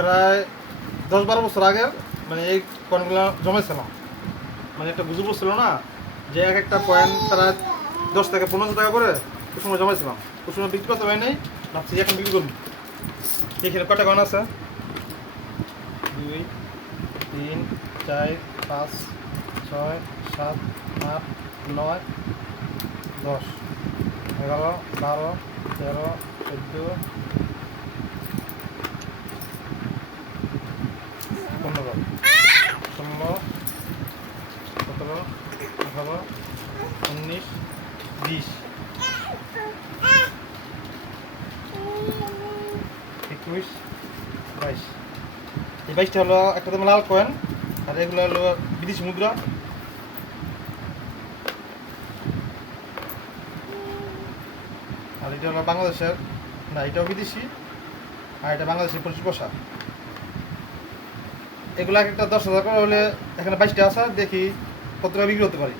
প্রায় 10-12 বছর আগে মানে এই কয়েনগুলো জমাইছিলাম। মানে একটা গুজব ছিল না যে এক একটা কয়েন প্রায় 10 থেকে 15 টাকা করে ওই সময় জমাইছিলাম। ওই সময় বিক্রি করতে পারি নাই, ভাবছি এখন বিক্রি করবো। এখানে কয়টা কয়েন আছে? 2, 3, 4, 5, 6, 7, 8, 9, 10, 11, 12, 13, 14, 15, 16, 17, 18, 19, 20, 21, 22। এই 22টা হলো একটা তো লাল কয়েন, আর এগুলো হলো বিদেশি মুদ্রা। আর এটা হলো বাংলাদেশের, না এটাও বিদেশি, আর এটা বাংলাদেশের 25 পয়সা। এগুলো এক একটা 10,000 করে হলে এখানে 22টা আছে, দেখি কত টাকা বিক্রি করতে পারি।